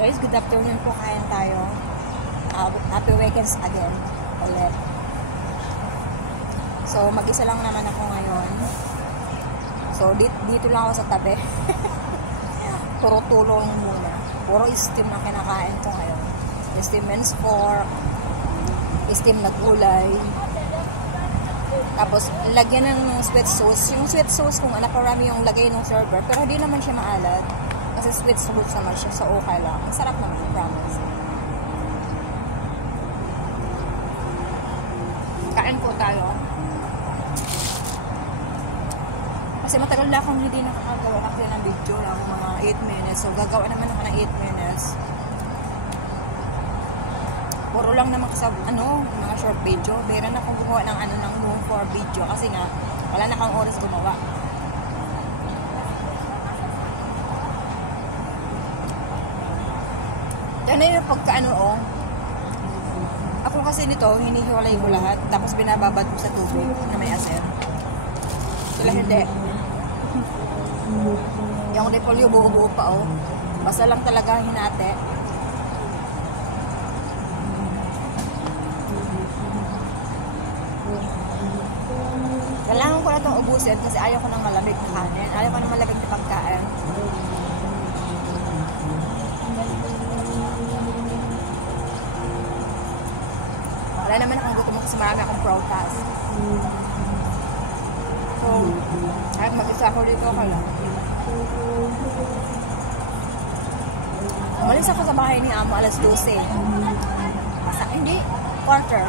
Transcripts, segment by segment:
Guys, good afternoon po. Kain tayo. Happy weekends again. Ulit. So, mag-isa lang naman ako ngayon. So, dito lang ako sa tabi. Puro tulong muna. Puro steam na kinakain ko ngayon. Steam means pork. Steam na gulay. Tapos, lagyan ng sweet sauce. Yung sweet sauce, kung naparami yung lagay ng server, pero hindi naman siya maalat. Kasi sweet sauce naman siya, so okay lang. Ang sarap naman, promise. Kain po tayo. Kasi matagal na akong hindi nakakagawa actually ng video lang, mga 8 minutes. So, gagawa naman ako ng 8 minutes. Puro lang naman sa, mga short video. Meron akong gumawa ng long for video. Kasi nga, wala na akong oras gumawa. Yan yung ako kasi nito, hinihiwalay ko lahat, tapos binababad ko sa tubig na may asin. Sila hindi. Yung repolyo buo-buo pa, oh. Basta lang talaga hinate. Kailangan ko na itong ubusin kasi ayaw ko ng malamig na kanin. Ayaw ko ng malamig na pagkain. Wala naman akong gutom kasi marami akong prutas. So, kahit mag-isa ako dito, kala. Umalis ako sa bahay ni Amo alas 12. Basta, hindi, quarter.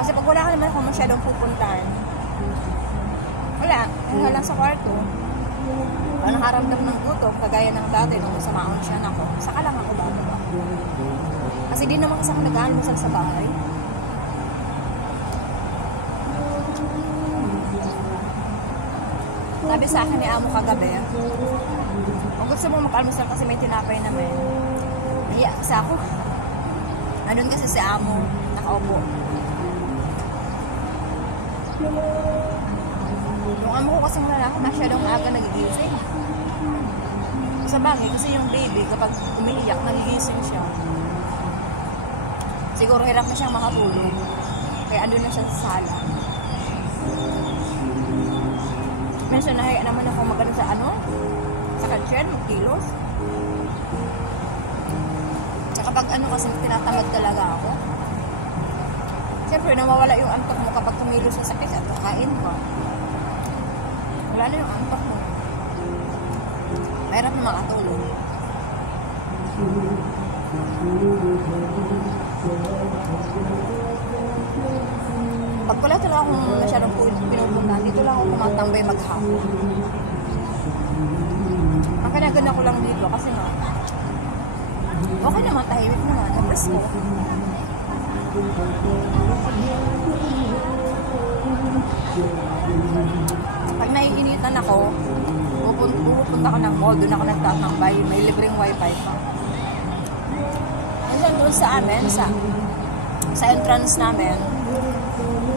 Kasi pag wala ka naman ako masyadong pupuntahan, wala, hindi lang sa kwarto. Kung nakaramdam ng gutom, kagaya ng dati nung sa maon siya nako, saka lang ako bababa. Kasi di naman kasi ako nag-aalmusal sa bahay. Sabi sa akin ni Amo kagabi, kung gusto mo mag-almusal kasi may tinapay naman, hiya kasi ako. Andun kasi si Amo, nakaupo. Yung Amo ko kasi wala, masyadong aga nagigising. Sa bagay, kasi yung baby, kapag umiiyak, nagigising siya. Siguro hirap na siyang makatulog. Kaya andun na siya sa sala. Minsan nahaya naman ako magano sa sa kitchen, magkilos. Tsaka pag kasi tinatamad talaga ako. Siyempre, nawawala yung antok mo kapag kumilos sa sakit at kakain ko. Wala na yung antok mo. Mahirap na makatulog. Pag wala talaga akong masyadong pinupuntahan, dito lang ako kumatambay maghapon. Ang kinaganda ko lang dito kasi nga, okay naman, tahimik naman, tapos ko. Pag naiinitan ako, pupunta ako ng mall, doon ako nagtatambay, may libreng wifi pa. Minsan doon sa amin, sa entrance namin,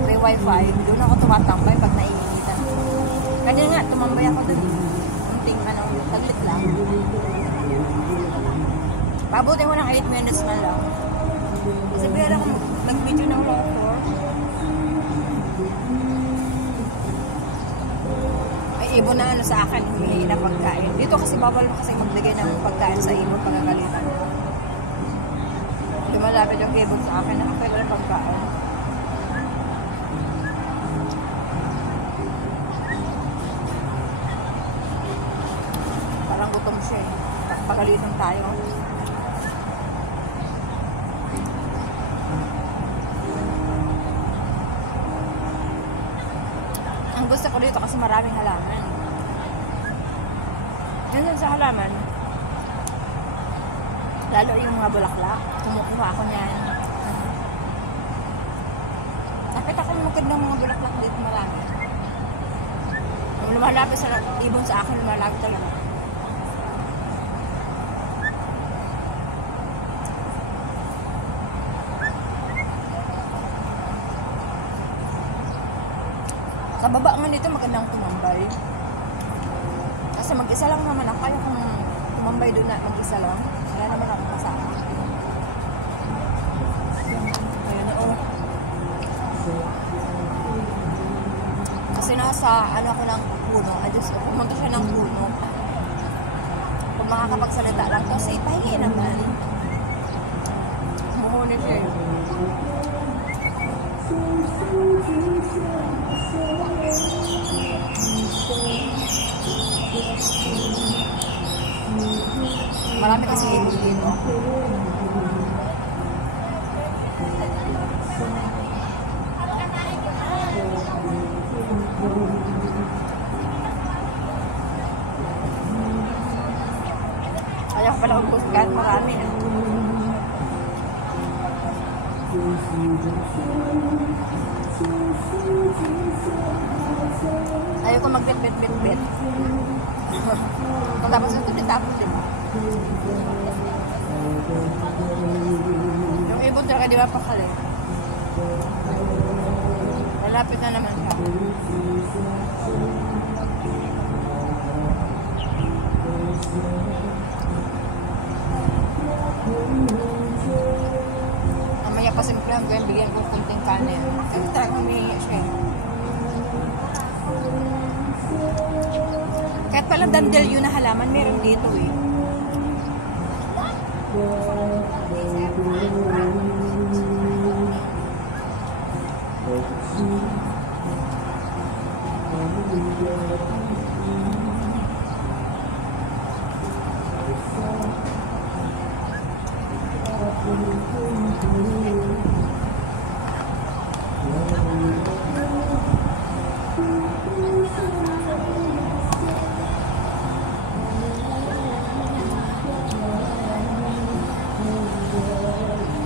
may wifi, doon ako tumatambay pag naiinitan ako. Kanya nga, tumambay ako doon. Unting taglit lang. Pabutin ko ng 8 minutes na lang. Kasi pwede ako mag-video ng long for. Ay, ibon na sa akin, humihingi na pagkain. Dito kasi bawal kasi magbigay ng pagkain sa ibon pagkagalitan. Lumalapit yung ibon sa akin, nakapagay ng pagkain. Parang gutom siya eh. Pagalitan tayo. Ang gusto ko dito kasi maraming halaman. Ganyan sa halaman, lalo yung mga bulaklak, kumukuha ako niyan. Nakita ko yung magandang mga bulaklak dito, marami. Yung lumalapit sa ibon sa akin, lumalapit talaga. Sa baba nga nito magandang tumambay. Kasi mag-isa lang naman ako, kaya kung tumambay doon na mag-isa lang. Wala naman ako kasama. Ayun, oo. Kasi nasa, ano ako ng puno. Ay, Diyos ko, pumunta siya ng puno. Kung makakapagsalita lang kasi pahingi naman. Muhuni siya yun. Marami kasi ibon dito. Kaya pala kung pusgan, marami. Ayaw ko magbit-bit-bit-bit. Kung tapos ito, ditapos din. Yung ibon talaga, di ba pakali? Malapit na naman siya. Mamaya pa simple ang gawin, bigyan ko kunting kanin. Kasi talaga humihingi siya. Kahit palang dandelion na halaman, meron dito eh.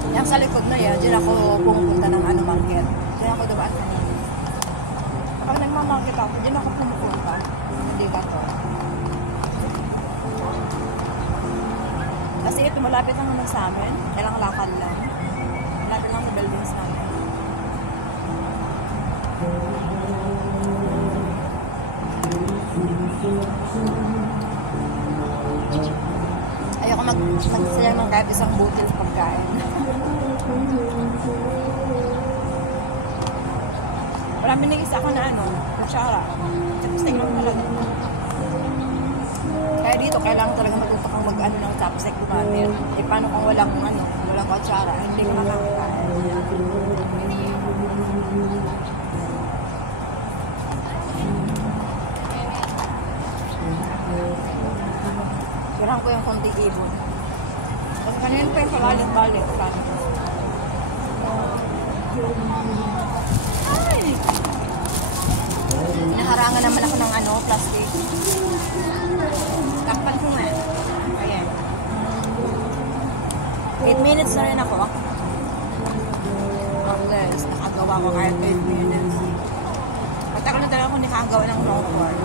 Yang sa likod na yan, dyan ako pumupunta ng ano market. Dyan ako dumaan kanina. Kapag nagmamarket ako, dyan ako pumupunta. Hindi ka to. Kasi ito malapit lang naman sa amin. Kailang lakad lang. Malapit lang sa buildings namin. Ayoko magsayang ng kahit isang butil pagkain. Wala binigis ako na ano, kutsara. Chopstick lang talaga. Kaya dito, kailangan talaga matuto kang mag-ano ng chopstick gumamit. Eh, paano kung walang kutsara? Hindi ka makakakain. Kailangan ko yung konting ibon. Kasi kanina pa yung palalit-balit. Ay! Naharangan naman ako ng ano, plastic. Takpan ko nga. Ayan. 8 minutes na rin ako. Unless, nakagawa ko kahit 8 minutes. Patagal na talaga ako nakagawa ng long form.